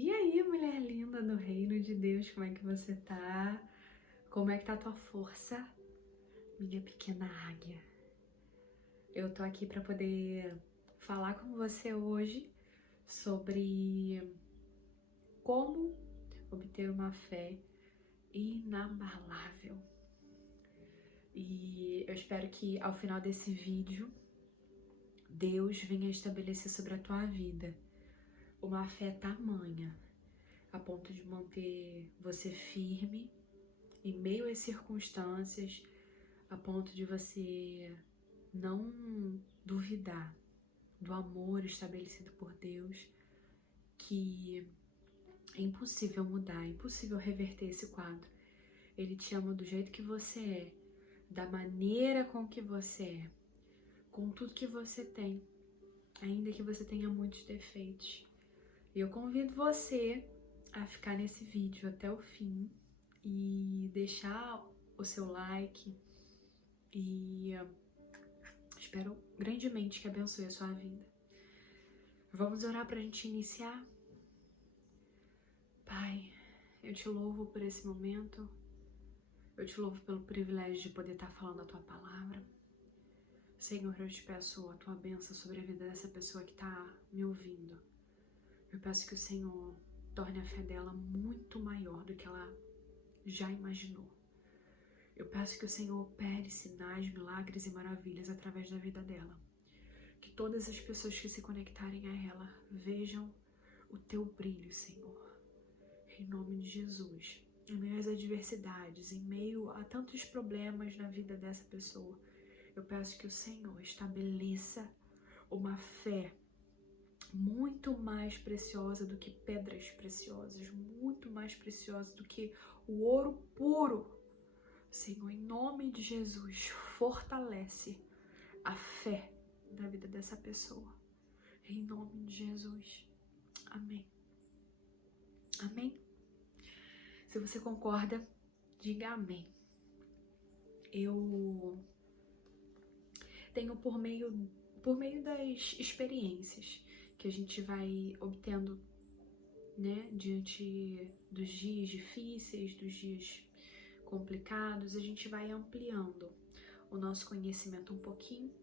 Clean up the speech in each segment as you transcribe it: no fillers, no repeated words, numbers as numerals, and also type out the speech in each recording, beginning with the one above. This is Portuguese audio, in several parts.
E aí, mulher linda do reino de Deus, como é que você tá? Como é que tá a tua força, minha pequena águia? Eu tô aqui pra poder falar com você hoje sobre como obter uma fé inabalável. E eu espero que ao final desse vídeo, Deus venha estabelecer sobre a tua vida uma fé tamanha a ponto de manter você firme em meio às circunstâncias, a ponto de você não duvidar do amor estabelecido por Deus, que é impossível mudar, é impossível reverter esse quadro. Ele te ama do jeito que você é, da maneira com que você é, com tudo que você tem, ainda que você tenha muitos defeitos. E eu convido você a ficar nesse vídeo até o fim e deixar o seu like, e espero grandemente que abençoe a sua vida. Vamos orar para a gente iniciar? Pai, eu te louvo por esse momento, eu te louvo pelo privilégio de poder estar falando a tua palavra. Senhor, eu te peço a tua bênção sobre a vida dessa pessoa que está me ouvindo. Eu peço que o Senhor torne a fé dela muito maior do que ela já imaginou. Eu peço que o Senhor opere sinais, milagres e maravilhas através da vida dela. Que todas as pessoas que se conectarem a ela vejam o teu brilho, Senhor. Em nome de Jesus. Em meio às adversidades, em meio a tantos problemas na vida dessa pessoa, eu peço que o Senhor estabeleça uma fé muito mais preciosa do que pedras preciosas, muito mais preciosa do que o ouro puro. Senhor, em nome de Jesus, fortalece a fé da vida dessa pessoa. Em nome de Jesus. Amém. Amém? Se você concorda, diga amém. Eu tenho por meio das experiências que a gente vai obtendo, né, diante dos dias difíceis, dos dias complicados, a gente vai ampliando o nosso conhecimento um pouquinho,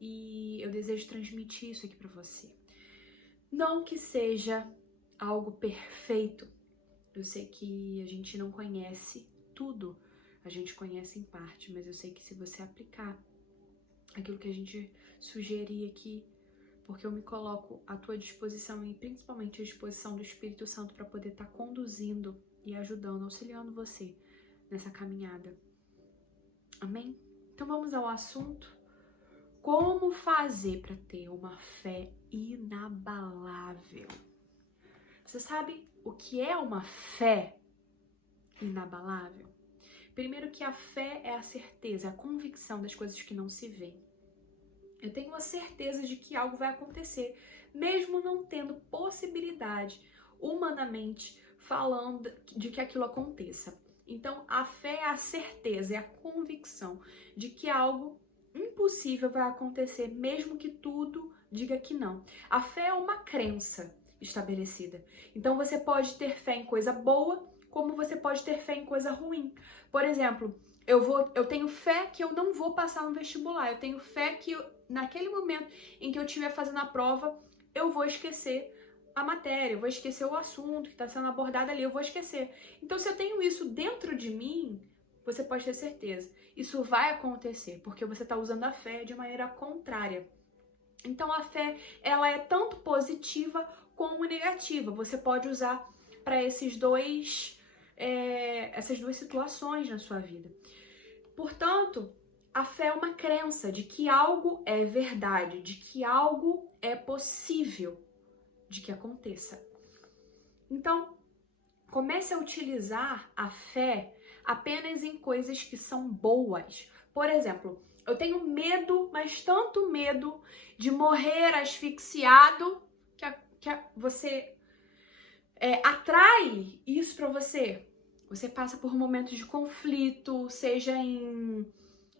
e eu desejo transmitir isso aqui para você. Não que seja algo perfeito, eu sei que a gente não conhece tudo, a gente conhece em parte, mas eu sei que se você aplicar aquilo que a gente sugerir aqui, porque eu me coloco à tua disposição e principalmente à disposição do Espírito Santo para poder estar conduzindo e ajudando, auxiliando você nessa caminhada. Amém? Então vamos ao assunto. Como fazer para ter uma fé inabalável? Você sabe o que é uma fé inabalável? Primeiro que a fé é a certeza, a convicção das coisas que não se veem. Eu tenho a certeza de que algo vai acontecer, mesmo não tendo possibilidade, humanamente falando, de que aquilo aconteça. Então, a fé é a certeza, é a convicção de que algo impossível vai acontecer, mesmo que tudo diga que não. A fé é uma crença estabelecida. Então, você pode ter fé em coisa boa, como você pode ter fé em coisa ruim. Por exemplo, eu tenho fé que eu não vou passar no vestibular. Eu tenho fé que naquele momento em que eu estiver fazendo a prova, eu vou esquecer a matéria, eu vou esquecer o assunto que está sendo abordado ali, eu vou esquecer. Então, se eu tenho isso dentro de mim, você pode ter certeza, isso vai acontecer, porque você está usando a fé de maneira contrária. Então, a fé, ela é tanto positiva como negativa. Você pode usar para essas duas situações na sua vida. Portanto, a fé é uma crença de que algo é verdade, de que algo é possível de que aconteça. Então, comece a utilizar a fé apenas em coisas que são boas. Por exemplo, eu tenho medo, mas tanto medo de morrer asfixiado que você atrai isso para você. Você passa por momentos de conflito, seja em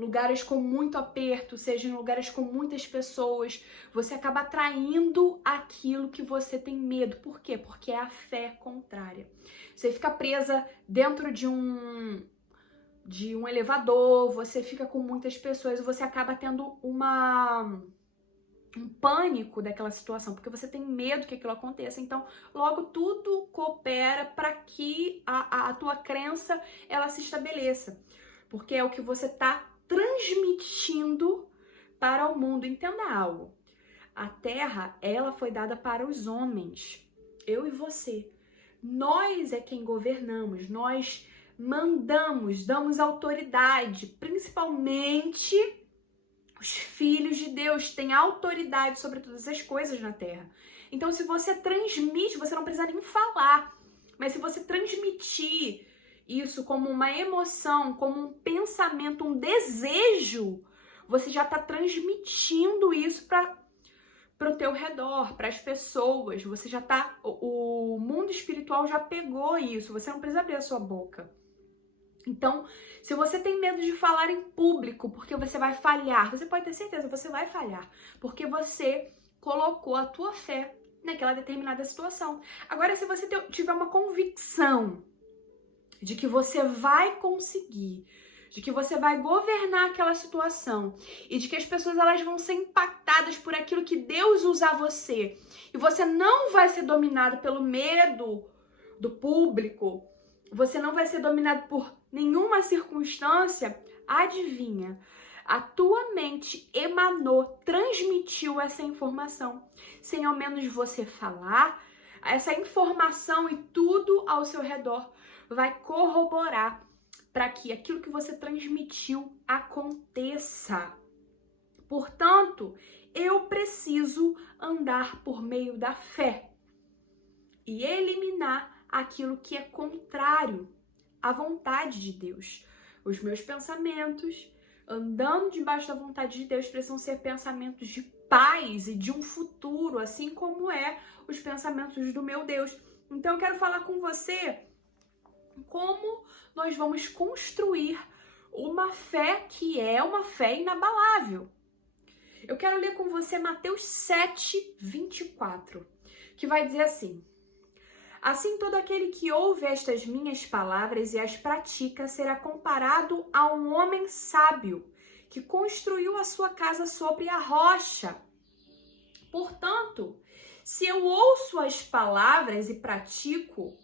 lugares com muito aperto, seja em lugares com muitas pessoas, você acaba atraindo aquilo que você tem medo. Por quê? Porque é a fé contrária. Você fica presa dentro de um elevador, você fica com muitas pessoas e você acaba tendo um pânico daquela situação, porque você tem medo que aquilo aconteça. Então, logo tudo coopera para que a tua crença ela se estabeleça, porque é o que você está transmitindo para o mundo. Entenda algo. A terra, ela foi dada para os homens, eu e você. Nós é quem governamos, nós mandamos, damos autoridade, principalmente os filhos de Deus têm autoridade sobre todas as coisas na terra. Então, se você transmite, você não precisa nem falar, mas se você transmitir isso como uma emoção, como um pensamento, um desejo, você já está transmitindo isso para o teu redor, para as pessoas. Você já está, o mundo espiritual já pegou isso, você não precisa abrir a sua boca. Então, se você tem medo de falar em público, porque você vai falhar, você pode ter certeza, você vai falhar, porque você colocou a tua fé naquela determinada situação. Agora, se você tiver uma convicção de que você vai conseguir, de que você vai governar aquela situação e de que as pessoas elas vão ser impactadas por aquilo que Deus usar você, e você não vai ser dominado pelo medo do público, você não vai ser dominado por nenhuma circunstância, adivinha, a tua mente emanou, transmitiu essa informação, sem ao menos você falar, essa informação e tudo ao seu redor vai corroborar para que aquilo que você transmitiu aconteça. Portanto, eu preciso andar por meio da fé e eliminar aquilo que é contrário à vontade de Deus. Os meus pensamentos, andando debaixo da vontade de Deus, precisam ser pensamentos de paz e de um futuro, assim como os pensamentos do meu Deus. Então eu quero falar com você como nós vamos construir uma fé que é uma fé inabalável. Eu quero ler com você Mateus 7:24, que vai dizer assim: assim, todo aquele que ouve estas minhas palavras e as pratica será comparado a um homem sábio que construiu a sua casa sobre a rocha. Portanto, se eu ouço as palavras e pratico,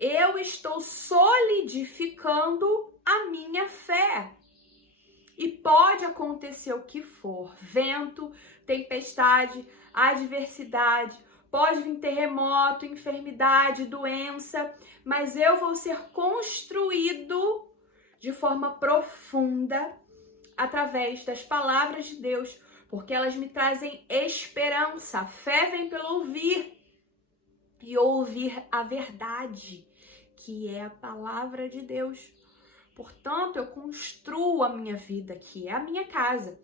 eu estou solidificando a minha fé. E pode acontecer o que for, vento, tempestade, adversidade, pode vir terremoto, enfermidade, doença, mas eu vou ser construído de forma profunda através das palavras de Deus, porque elas me trazem esperança. A fé vem pelo ouvir e ouvir a verdade, que é a palavra de Deus. Portanto, eu construo a minha vida, que é a minha casa,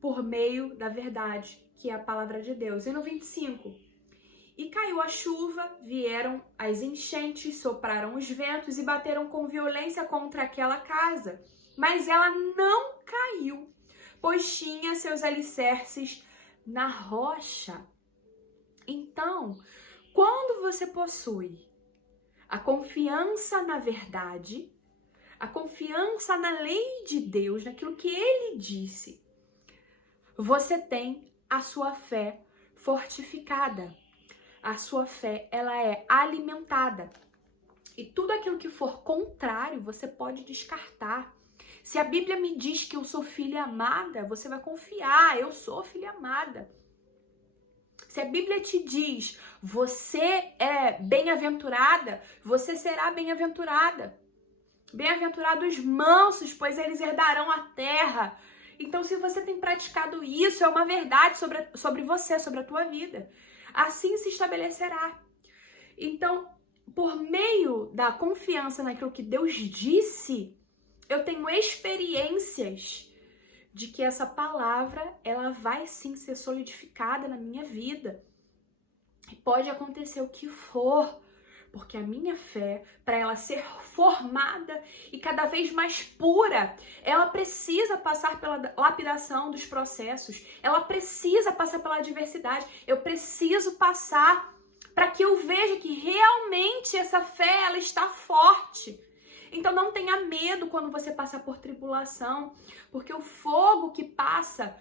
por meio da verdade, que é a palavra de Deus. E no 25, e caiu a chuva, vieram as enchentes, sopraram os ventos e bateram com violência contra aquela casa. Mas ela não caiu, pois tinha seus alicerces na rocha. Então, quando você possui a confiança na verdade, a confiança na lei de Deus, naquilo que Ele disse, você tem a sua fé fortificada. A sua fé, ela é alimentada. E tudo aquilo que for contrário, você pode descartar. Se a Bíblia me diz que eu sou filha amada, você vai confiar, eu sou filha amada. Se a Bíblia te diz, você é bem-aventurada, você será bem-aventurada. Bem-aventurados mansos, pois eles herdarão a terra. Então, se você tem praticado isso, é uma verdade sobre você, sobre a tua vida. Assim se estabelecerá. Então, por meio da confiança naquilo que Deus disse, eu tenho experiências de que essa palavra, ela vai sim ser solidificada na minha vida. E pode acontecer o que for, Porque a minha fé, para ela ser formada e cada vez mais pura, ela precisa passar pela lapidação dos processos, ela precisa passar pela adversidade, eu preciso passar para que eu veja que realmente essa fé ela está forte. Então não tenha medo quando você passar por tribulação, porque o fogo que passa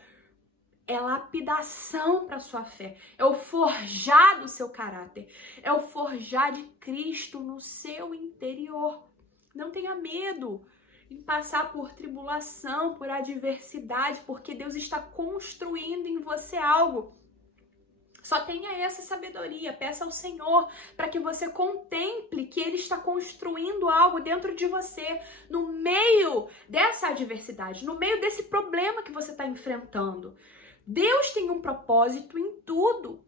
é lapidação para sua fé, é o forjar do seu caráter, é o forjar de Cristo no seu interior. Não tenha medo em passar por tribulação, por adversidade, porque Deus está construindo em você algo. Só tenha essa sabedoria, peça ao Senhor para que você contemple que Ele está construindo algo dentro de você, no meio dessa adversidade, no meio desse problema que você está enfrentando. Deus tem um propósito em tudo.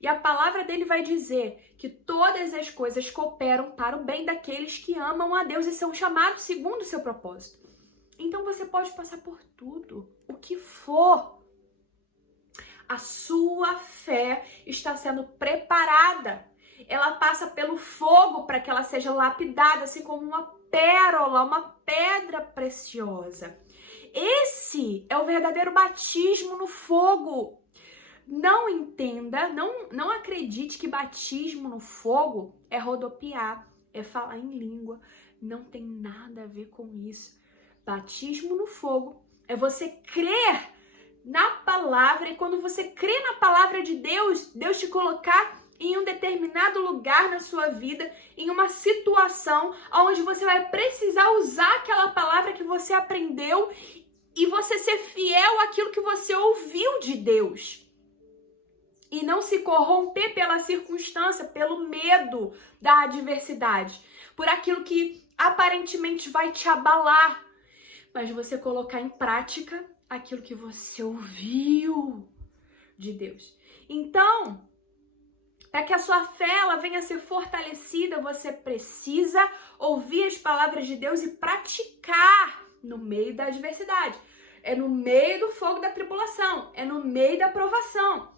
E a palavra dele vai dizer que todas as coisas cooperam para o bem daqueles que amam a Deus e são chamados segundo o seu propósito. Então você pode passar por tudo, o que for. A sua fé está sendo preparada. Ela passa pelo fogo para que ela seja lapidada, assim como uma pérola, uma pedra preciosa. Esse é o verdadeiro batismo no fogo. Não entenda, não acredite que batismo no fogo é rodopiar, é falar em língua. Não tem nada a ver com isso. Batismo no fogo é você crer na palavra, e quando você crê na palavra de Deus, Deus te colocar em um determinado lugar na sua vida, em uma situação onde você vai precisar usar aquela palavra que você aprendeu e você ser fiel àquilo que você ouviu de Deus. E não se corromper pela circunstância, pelo medo da adversidade, por aquilo que aparentemente vai te abalar, mas você colocar em prática aquilo que você ouviu de Deus. Então, para que a sua fé ela venha a ser fortalecida, você precisa ouvir as palavras de Deus e praticar no meio da adversidade. É no meio do fogo da tribulação, é no meio da provação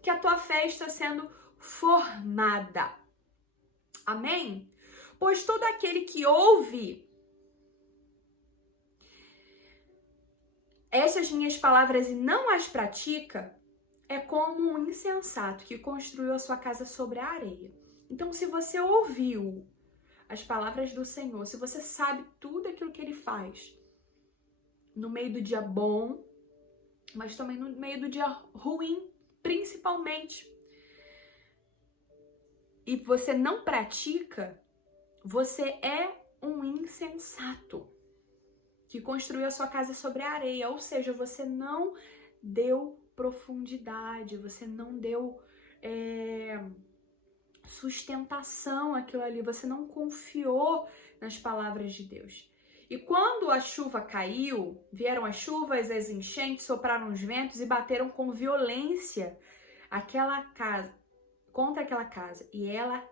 que a tua fé está sendo formada. Amém? Pois todo aquele que ouve estas minhas palavras e não as pratica, é como um insensato que construiu a sua casa sobre a areia. Então, se você ouviu as palavras do Senhor, se você sabe tudo aquilo que Ele faz, no meio do dia bom, mas também no meio do dia ruim, principalmente, e você não pratica, você é um insensato que construiu a sua casa sobre a areia, ou seja, você não deu profundidade, você não deu sustentação àquilo ali, você não confiou nas palavras de Deus. E quando a chuva caiu, vieram as chuvas, as enchentes, sopraram os ventos e bateram com violência contra aquela casa, e ela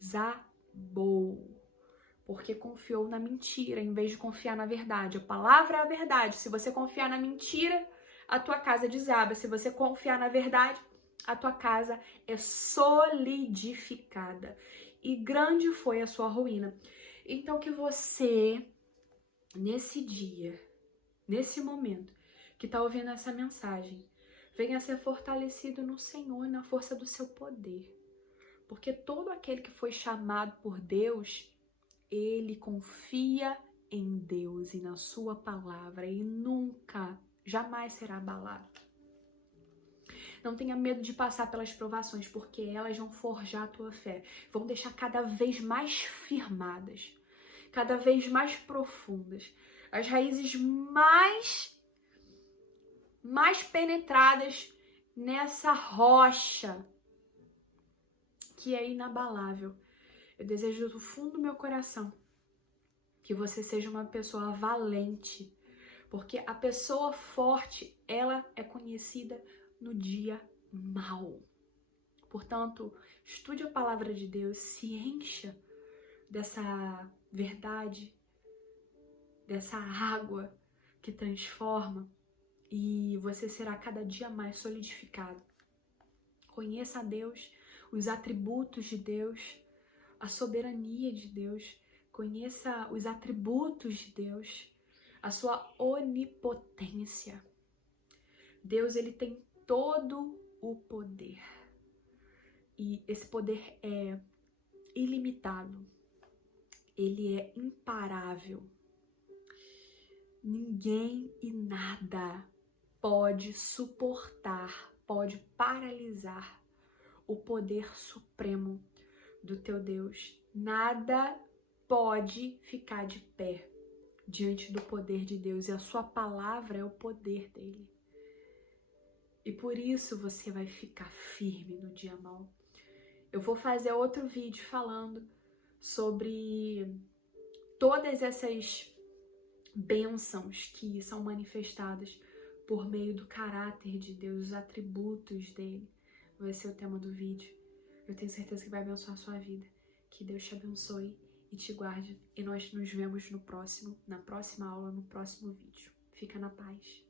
desabou. Porque confiou na mentira, em vez de confiar na verdade. A palavra é a verdade. Se você confiar na mentira, a tua casa desaba. Se você confiar na verdade, a tua casa é solidificada. E grande foi a sua ruína. Então que você, nesse dia, nesse momento, que está ouvindo essa mensagem, venha a ser fortalecido no Senhor e na força do seu poder. Porque todo aquele que foi chamado por Deus, ele confia em Deus e na sua palavra e nunca, jamais será abalado. Não tenha medo de passar pelas provações, porque elas vão forjar a tua fé, vão deixar cada vez mais firmadas, cada vez mais profundas, as raízes mais penetradas nessa rocha que é inabalável. Eu desejo do fundo do meu coração que você seja uma pessoa valente, porque a pessoa forte, ela é conhecida no dia mau. Portanto, estude a palavra de Deus, se encha dessa verdade, dessa água que transforma, e você será cada dia mais solidificado. Conheça a Deus, os atributos de Deus, a soberania de Deus, conheça os atributos de Deus, a sua onipotência. Deus, ele tem todo o poder. E esse poder é ilimitado. Ele é imparável. Ninguém e nada pode suportar, pode paralisar o poder supremo do teu Deus. Nada pode ficar de pé diante do poder de Deus, e a sua palavra é o poder dele. E por isso você vai ficar firme no dia mau. Eu vou fazer outro vídeo falando sobre todas essas bênçãos que são manifestadas por meio do caráter de Deus, os atributos dele. Vai ser o tema do vídeo. Eu tenho certeza que vai abençoar a sua vida. Que Deus te abençoe e te guarde. E nós nos vemos na próxima aula, no próximo vídeo. Fica na paz.